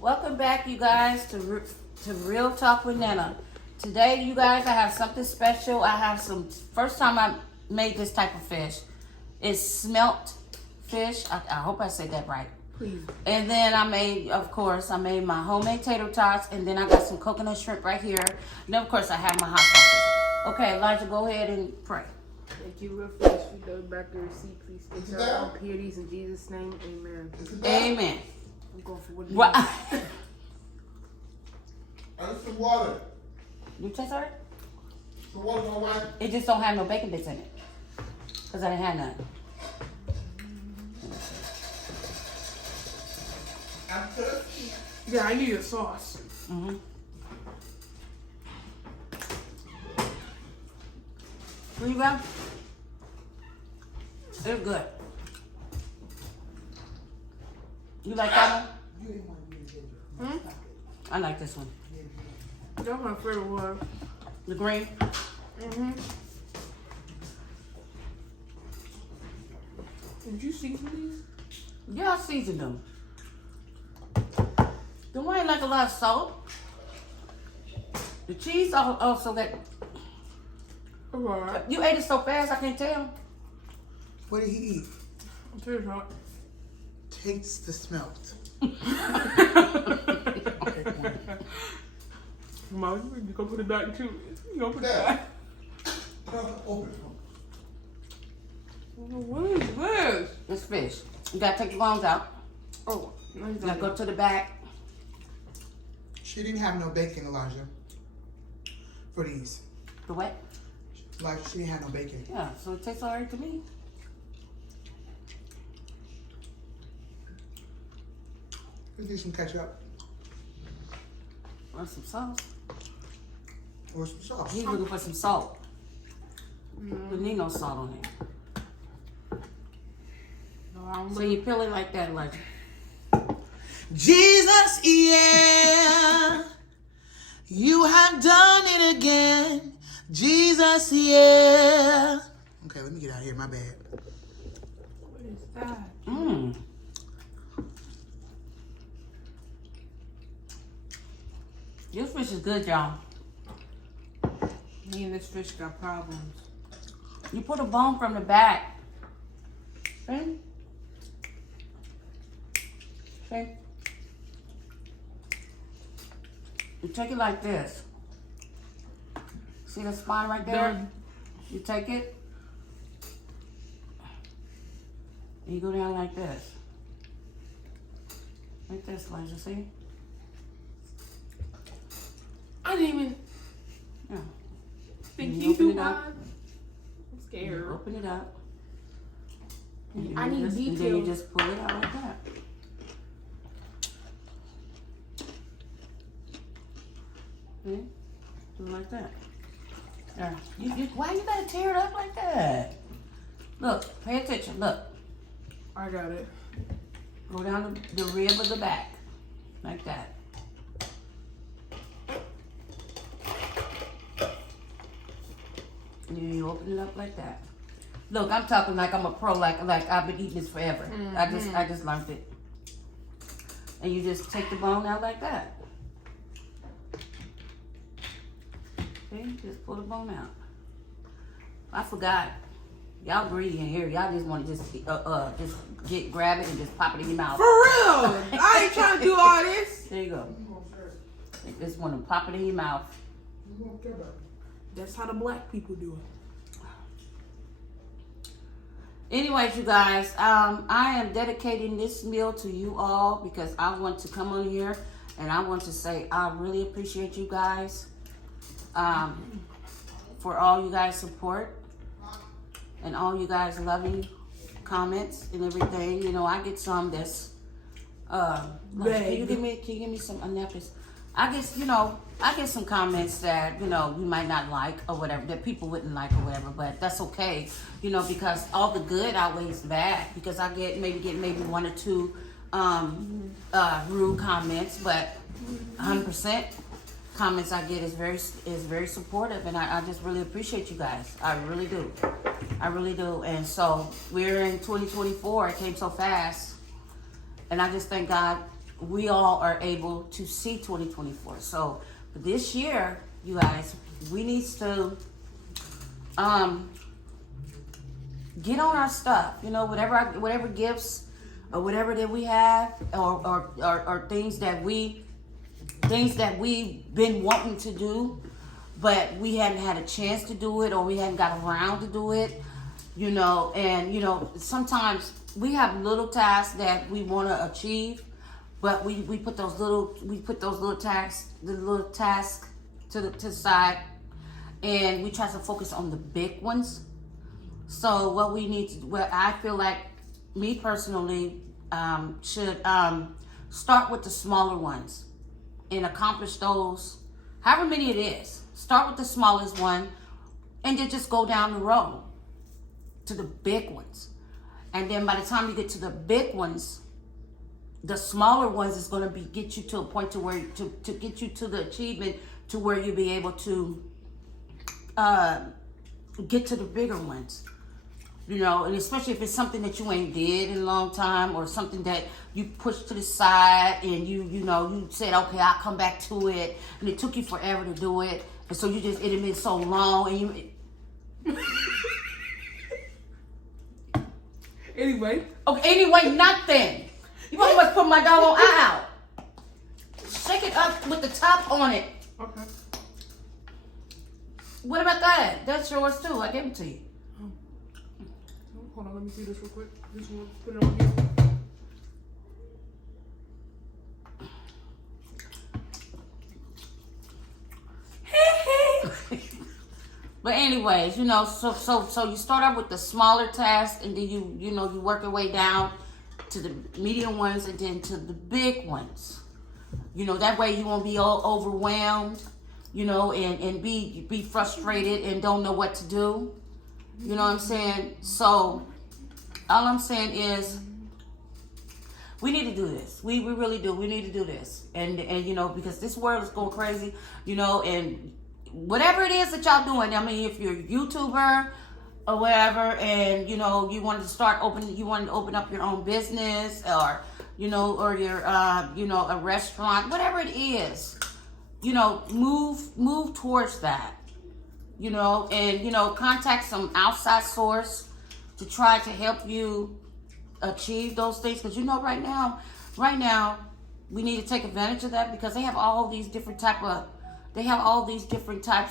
Welcome back, you guys, to Real Talk with Nana. Today, you guys, I have something special. I have some, first time I made this type of fish. It's smelt fish. I hope I said that right. Please. And then I made, of course, I made my homemade tater tots. And then I got some coconut shrimp right here. And then, of course, I have my hot sauce. Okay, Elijah, go ahead and pray. Thank you, real flesh. We go back to receipt. Please take out all purities in Jesus' name. Amen. Amen. I'm going for what What? I need some water. You taste alright? Some water, my wife. It just don't have no bacon bits in it. Because I didn't have none. I'm thirsty. Yeah, I need a sauce. Mm-hmm. Where you go? It's good. You like that one? Hmm? I like this one. That's my favorite one. The green? Mm-hmm. Did you season these? Yeah, I seasoned them. The one ain't like a lot of salt. The cheese also got... Alright. You ate it so fast, I can't tell. What did he eat? I'm too hot. Taste the smelt. Mom, you go put it back too. You go put it Dad. back. Open. What is this? It's fish. You gotta take the bones out. Oh, Now go to the back. She didn't have no bacon, Elijah. For these. The what? Like, she didn't have no bacon. Yeah, so it tastes alright to me. Let's get some ketchup. Or some sauce. Or some sauce. He's looking for some salt. We need no salt on it. No, I don't So you peel it like that, like. Jesus, yeah. You have done it again. Jesus, yeah. Okay, let me get out of here. My bad. What is that? Mmm. This fish is good, y'all. Me and this fish got problems. You put a bone from the back. See? See? You take it like this. See the spine right there? You take it. And you go down like this. Like this, Elijah, see? I didn't even Yeah. think You you open do it up. mine. I'm You scared. open it up. I need And then you details. just pull it out like that. See? Do it like that. There. Why you gotta tear it up like that? Look, pay attention. Look. I got it. Go down the rib of the back. Like that. And then you open it up like that. Look, I'm talking like I'm a pro, like I've been eating this forever. I just learned it. And you just take the bone out like that. See, just pull the bone out. I forgot. Y'all greedy in here. Y'all just want to just grab it and just pop it in your mouth. For real! I ain't trying to do all this. There you go. Just want to pop it in your mouth. That's how the black people do it. Anyways, you guys, I am dedicating this meal to you all because I want to come on here and I want to say I really appreciate you guys for all you guys support and all you guys loving comments and everything. You know, I get some that's can you give me some napkins? I get some comments that, you know, you might not like or whatever, that people wouldn't like or whatever, but that's okay, you know, because all the good outweighs the bad, because I get maybe one or two rude comments, but 100% comments I get is very supportive, and I just really appreciate you guys. I really do. And so we're in 2024. It came so fast, and I just thank God we all are able to see 2024. So for this year, you guys, we need to get on our stuff. You know, whatever gifts or whatever that we have, or things that we've been wanting to do, but we hadn't had a chance to do it, or we hadn't got around to do it. You know, and you know, sometimes we have little tasks that we want to achieve, but we put those little tasks to the side, and we try to focus on the big ones. So what I feel like, me personally, should start with the smaller ones and accomplish those, however many it is. Start with the smallest one, and then just go down the road to the big ones. And then by the time you get to the big ones, the smaller ones is going to get you to a point to where to get you to the achievement to where you'll be able to get to the bigger ones. You know, and especially if it's something that you ain't did in a long time, or something that you pushed to the side, and you said, okay, I'll come back to it, and it took you forever to do it, and so it had been so long, and you. Anyway. Okay, anyway, nothing. You almost put my dog on eye out. Shake it up with the top on it. Okay. What about that? That's yours too. I gave it to you. Hold on, let me see this real quick. This one, put it on here. But anyways, you know, so you start out with the smaller tasks, and then you work your way down to the medium ones, and then to the big ones. You know, that way you won't be all overwhelmed, you know, and be frustrated and don't know what to do. You know what I'm saying? So all I'm saying is we need to do this. We really do. We need to do this. And you know, because this world is going crazy, you know, and whatever it is that y'all doing, I mean, if you're a YouTuber or whatever, and you know, you wanted to open up your own business, or you know, or your a restaurant, whatever it is, you know, move towards that, you know, and you know, contact some outside source to try to help you achieve those things, because you know, right now we need to take advantage of that, because they have all these different types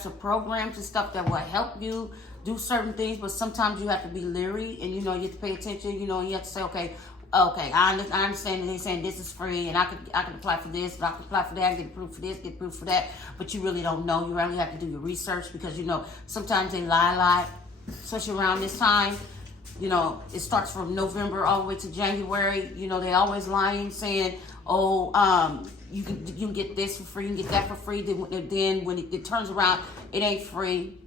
of programs and stuff that will help you do certain things, but sometimes you have to be leery, and you know, you have to pay attention, you know, and you have to say, okay, I understand that they're saying this is free, and I could apply for this, but I could apply for that, get approved for this, get approved for that, but you really don't know. You really have to do your research, because you know, sometimes they lie a lot, especially around this time. You know, it starts from November all the way to January. You know, they always lying, saying, you can get this for free, you can get that for free. Then when it turns around, it ain't free.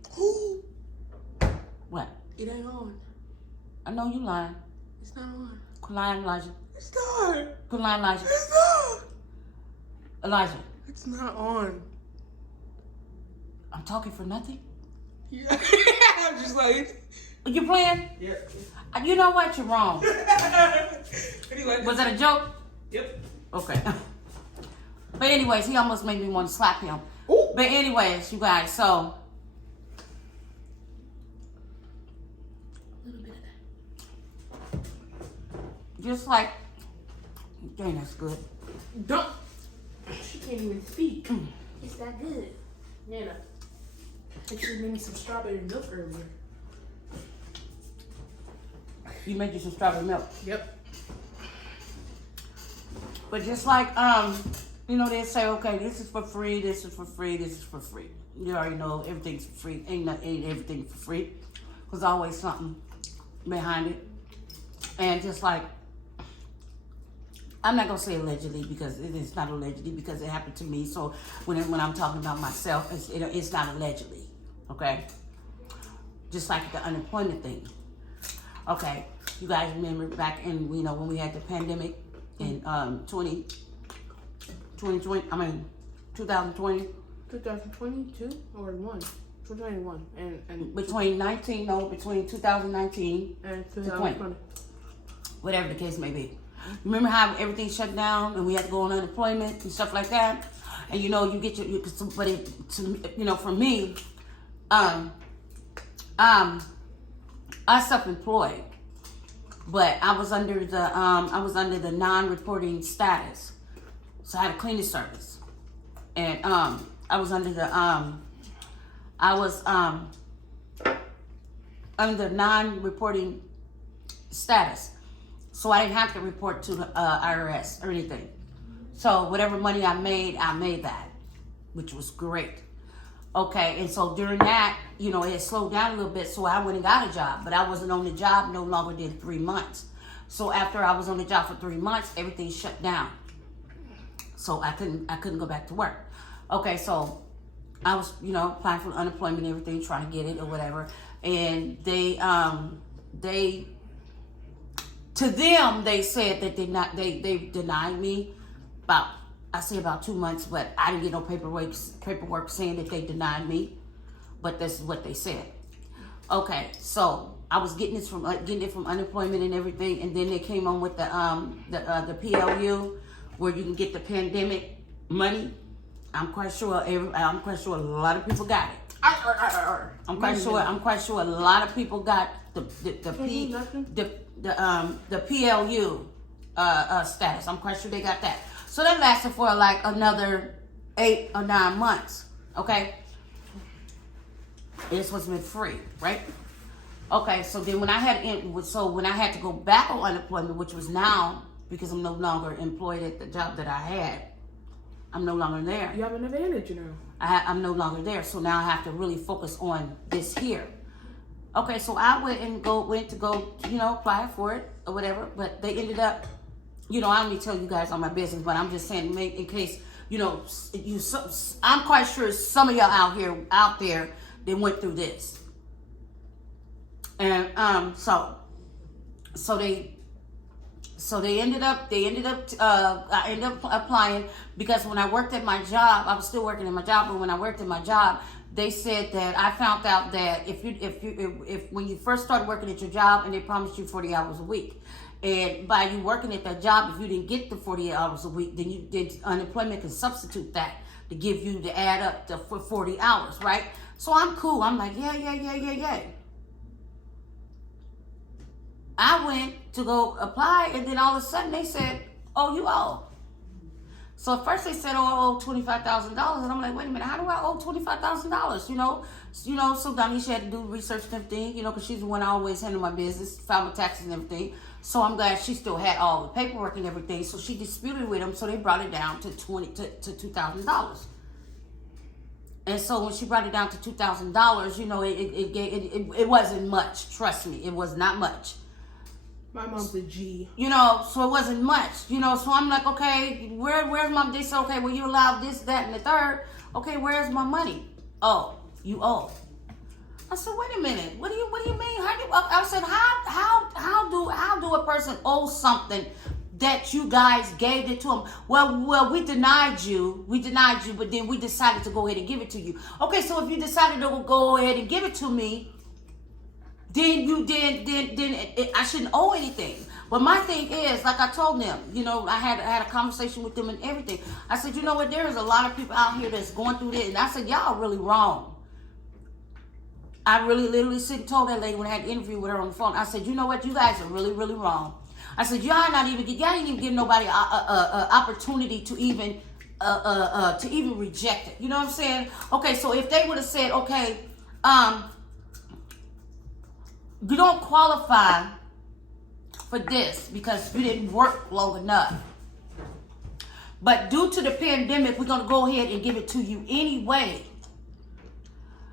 What? It ain't on. I know you lying. It's not on. Quit lying, Elijah. It's not. Quit lying, Elijah. It's not. Elijah. It's not on. I'm talking for nothing? Yeah. I'm just like. You playing? Yeah. You know what? You're wrong. Anyway. Was that a joke? Yep. Okay. But anyways, he almost made me want to slap him. Ooh. But anyways, you guys, so. A little bit of that. Just like. Dang, that's good. Don't. She can't even speak. It's that good. Nana. I think she made me some strawberry milk earlier. You made you some strawberry milk. Yep. But just like, you know, they say, okay, this is for free, this is for free, this is for free. You already know everything's for free. Ain't everything for free. There's always something behind it. And just like, I'm not going to say allegedly, because it is not allegedly, because it happened to me. So when I'm talking about myself, it's not allegedly, okay? Just like the unemployment thing. Okay, you guys remember back in, you know, when we had the pandemic in 2020, 2020? 2022 or 2021 and between 2019 and 2020. Whatever Whatever the case may be. Remember how everything shut down and we had to go on unemployment and stuff like that? And you get but for me, I self-employed, but I was under the non-reporting status, so I had a cleaning service, and I was under the under non-reporting status, so I didn't have to report to the IRS or anything. So whatever money I made that, which was great. Okay, and so during that, it had slowed down a little bit, so I went and got a job, but I wasn't on the job no longer than 3 months. So after I was on the job for 3 months, everything shut down. So I couldn't go back to work. Okay, so I was, applying for unemployment and everything, trying to get it or whatever. And they said that they denied me about 2 months, but I didn't get no paperwork saying that they denied me. But this is what they said. Okay, so I was getting it from unemployment and everything, and then they came on with the PLU, where you can get the pandemic money. I'm quite sure a lot of people got it. I'm quite sure a lot of people got the PLU status. I'm quite sure they got that. So that lasted for like another 8 or 9 months. Okay, this was been free, right? Okay, so then when I had to go back on unemployment, which was now because I'm no longer employed at the job that I had, I'm no longer there. You have an advantage, I'm no longer there, so now I have to really focus on this here. Okay, so I went to go apply for it or whatever, but they ended up, I only tell you guys on my business, but I'm just saying in case, I'm quite sure some of y'all out there that went through this. And so they ended up I ended up applying, because when I worked at my job, I was still working at my job, but when I worked at my job, they said that I found out that if when you first started working at your job and they promised you 40 hours a week, and by you working at that job, if you didn't get the 40 hours a week, then unemployment can substitute that to add up to 40 hours, right? So I'm cool. I'm like, yeah. I went to go apply, and then all of a sudden they said, oh, you owe. So at first they said, oh, I owe $25,000, and I'm like, wait a minute, how do I owe $25,000? So Donisha had to do research and everything, because she's the one I always handle my business, file my taxes and everything. So I'm glad she still had all the paperwork and everything. So she disputed with them, so they brought it down to $2,000. And so when she brought it down to $2,000, it wasn't much. Trust me, it was not much. My mom's a G. So it wasn't much. So I'm like, okay, where's my? They said, okay, well, you allowed this, that, and the third. Okay, where's my money? Oh, you owe. I said, wait a minute. What do you mean? I said, how do a person owe something that you guys gave it to them? Well, we denied you, but then we decided to go ahead and give it to you. Okay, so if you decided to go ahead and give it to me, then I shouldn't owe anything. But my thing is, like I told them, I had a conversation with them and everything. I said, you know what? There is a lot of people out here that's going through this, and I said, y'all really wrong. I really literally told that lady when I had an interview with her on the phone. I said, you know what? You guys are really, really wrong. I said, y'all didn't even give nobody an opportunity to even reject it. You know what I'm saying? Okay, so if they would have said, okay, you don't qualify for this because you didn't work long enough. But due to the pandemic, we're going to go ahead and give it to you anyway.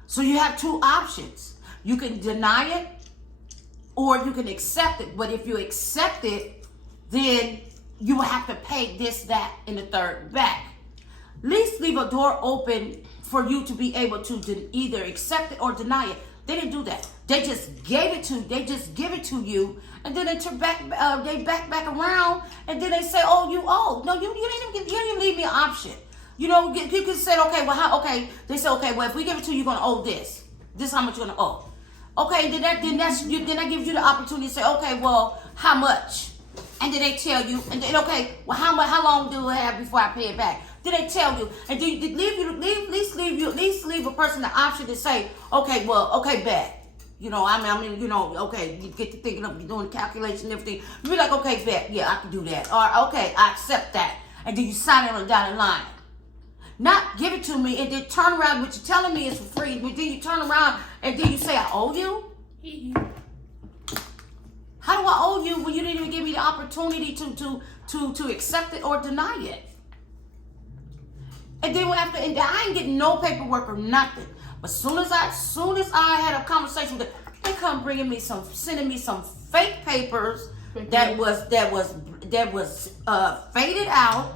So you have two options. You can deny it or you can accept it. But if you accept it, then you will have to pay this, that, and the third back. At least leave a door open for you to be able to either accept it or deny it. They didn't do that. They just gave it to. They just give it to you, and then they turn back. They back around, and then they say, "Oh, you owe." No, you didn't even leave me an option. You could say, "Okay, well, how?" Okay, they say, "Okay, well, if we give it to you, you're gonna owe this. This is how much you're gonna owe." Okay, then that gives you the opportunity to say, "Okay, well, how much?" And then they tell you, and then, okay, well, how long do I have before I pay it back? Did they tell you? And then at least leave a person the option to say, okay, well, okay, bet. You know, I mean, you know, okay, you get to thinking of you doing the calculation and everything. You be like, okay, bet, yeah, I can do that. Or, okay, I accept that. And then you sign it on the dotted line. Not give it to me and then turn around, but you're telling me it's for free. But then you turn around and then you say, I owe you? How do I owe you when you didn't even give me the opportunity to accept it or deny it? And then and I ain't getting no paperwork or nothing. But soon as I had a conversation with them, they come sending me some fake papers that was faded out,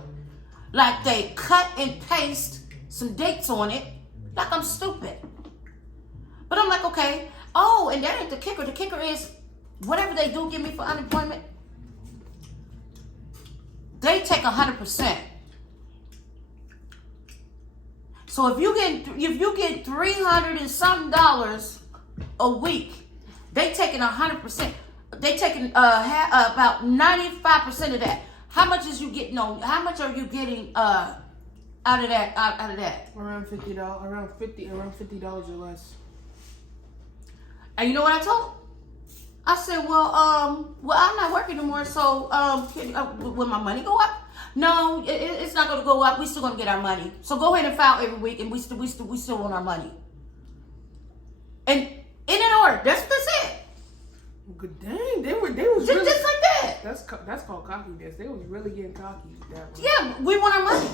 like they cut and paste some dates on it, like I'm stupid. But I'm like, okay, oh, and that ain't the kicker. The kicker is, whatever they do give me for unemployment, they take 100%. So if you get $300 and something a week, they taking 100%. They taking about 95% of that. How much is you getting on? How much are you getting out of that? Out of that? Around $50. Around $50 or less. And you know what I told them? I said, well, I'm not working anymore, so will my money go up? No, it's not going to go up. We still going to get our money. So go ahead and file every week, and we still want our money. And in that order, that's it. Good dang, they was just really, just like that. That's called cockiness. They was really getting cocky with that one. Yeah, we want our money.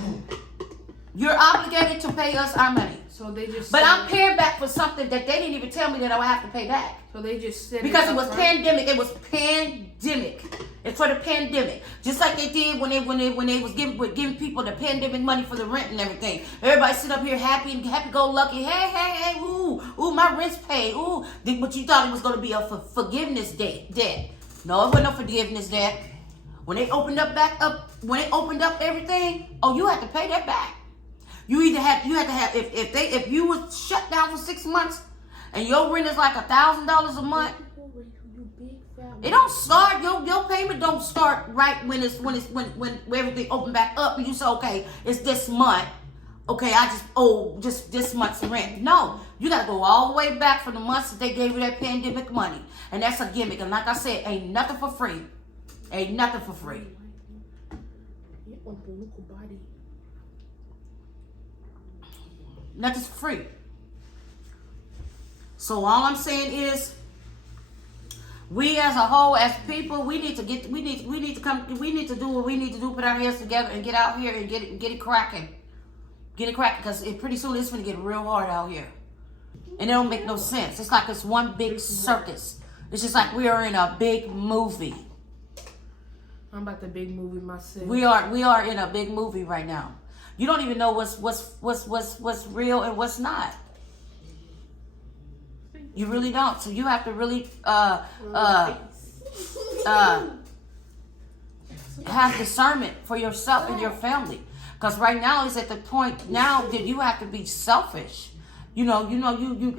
You're obligated to pay us our money. So they just. But I'm paying back for something that they didn't even tell me that I would have to pay back. So they just said because it was pandemic. It was pandemic. It's for the pandemic. Just like they did when they was giving people the pandemic money for the rent and everything. Everybody sit up here happy go lucky. Hey, ooh, my rent's paid. Ooh, but you thought it was gonna be a forgiveness debt. No, it wasn't no forgiveness debt. When they opened up everything, oh, you had to pay that back. You had to have if you was shut down for 6 months and your rent is like $1,000 a month. It don't start your payment don't start right when everything open back up and you say, okay, it's this month. Okay, I just owe just this month's rent. No, you gotta go all the way back from the months that they gave you that pandemic money. And that's a gimmick. And like I said, ain't nothing for free. Ain't nothing for free. Nothing's free. So all I'm saying is, we as a whole, as people, we need to do what we need to do, put our heads together and get out here and get it cracking. Get it cracking, because pretty soon it's gonna get real hard out here. And it don't make no sense. It's like it's one big circus. It's just like we are in a big movie. I'm about the big movie myself. We are in a big movie right now. You don't even know what's real and what's not. You really don't. So you have to really have discernment for yourself and your family. Because right now it's at the point now that you have to be selfish. You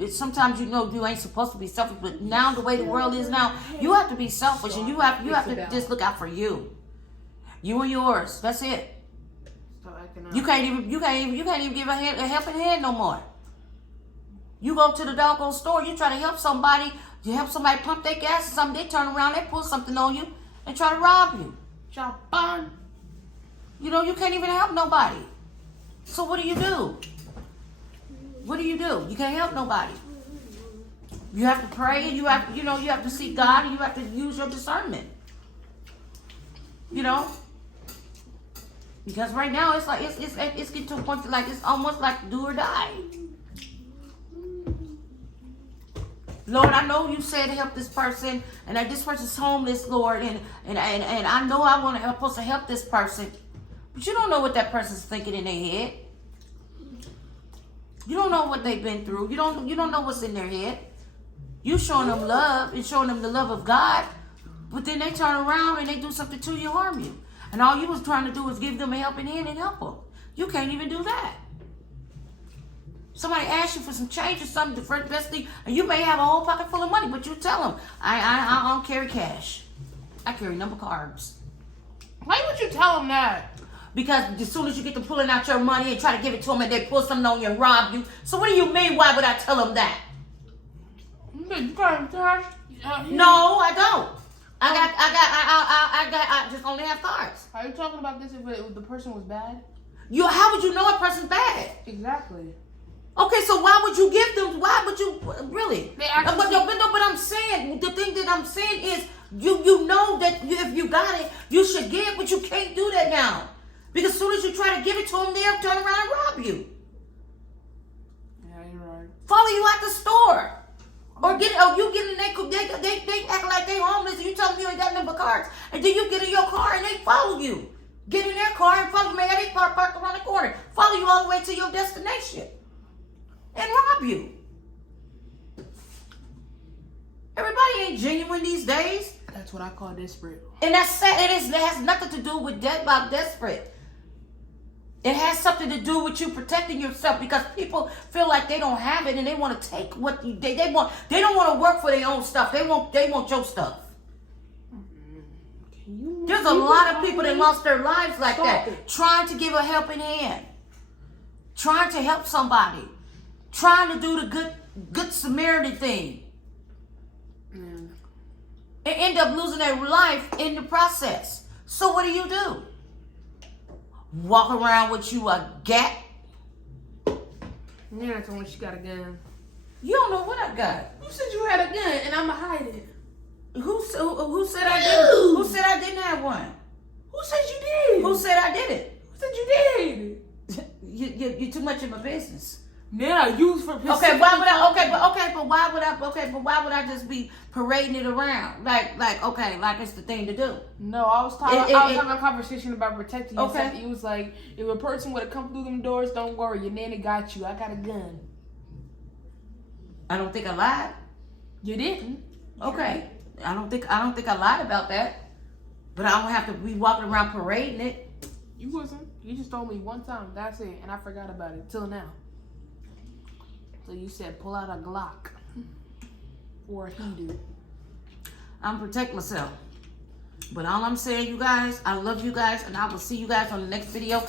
sometimes you ain't supposed to be selfish, but now the way the world is now, you have to be selfish and you have to just look out for you. You and yours. That's it. You can't even give a helping hand no more. You go to the doggone store, you try to help somebody, pump their gas or something, they turn around, they pull something on you and try to rob you. Try to burn. You can't even help nobody. So what do you do? What do? You can't help nobody. You have to pray and you have to seek God and you have to use your discernment. Because right now it's like it's getting to a point that, like, it's almost like do or die. Lord, I know you said help this person, and that this person's homeless, Lord, and I know I'm supposed to help this person, but you don't know what that person's thinking in their head. You don't know what they've been through. You don't know what's in their head. You showing them love and showing them the love of God, but then they turn around and they do something to you, harm you, and all you was trying to do was give them a helping hand and help them. You can't even do that. Somebody asks you for some change or something, the first best thing, and you may have a whole pocket full of money, but you tell them, I don't carry cash. I carry number cards. Why would you tell him that? Because as soon as you get to pulling out your money and try to give it to them and they pull something on you and rob you. So what do you mean, why would I tell them that? You got him cash? No, I don't. I just only have cards. Are you talking about this if the person was bad? How would you know a person's bad? Exactly. Okay, so why would you give them? Why would you really? They actually- But I'm saying the thing that I'm saying is you know that if you got it, you should give, but you can't do that now because as soon as you try to give it to them, they'll turn around and rob you. Yeah, you're right. Follow you out the store. Or you get in they act like they homeless and you tell them you ain't got nothing but cards. And then you get in your car and they follow you. Get in their car and follow you. Man, they parked around the corner. Follow you all the way to your destination. And rob you. Everybody ain't genuine these days. That's what I call desperate. And that's sad. It has nothing to do with about desperate. It has something to do with you protecting yourself because people feel like they don't have it and they want to take what they want. They don't want to work for their own stuff. They want your stuff. There's a lot of people that lost their lives like that, trying to give a helping hand, trying to help somebody, trying to do the good Samaritan thing, and end up losing their life in the process. So what do? Walk around with you a gat? Yeah, told me she got a gun. You don't know what I got. You said you had a gun and I'ma hide it. Who said I didn't? Who said I didn't have one? Who said you did? Who said I did it? Who said you did? You're too much in my business. Yeah, use for But why would I just be parading it around like it's the thing to do? No, I was having a conversation about protecting yourself. Okay. He was like, if a person would have come through them doors, don't worry, your nanny got you. I got a gun. I don't think I lied. You didn't. Okay. I don't think I lied about that. But I don't have to be walking around parading it. You wasn't. You just told me one time. That's it, and I forgot about it till now. So you said pull out a Glock or a heater. I'm protect myself. But all I'm saying, you guys, I love you guys, and I will see you guys on the next video.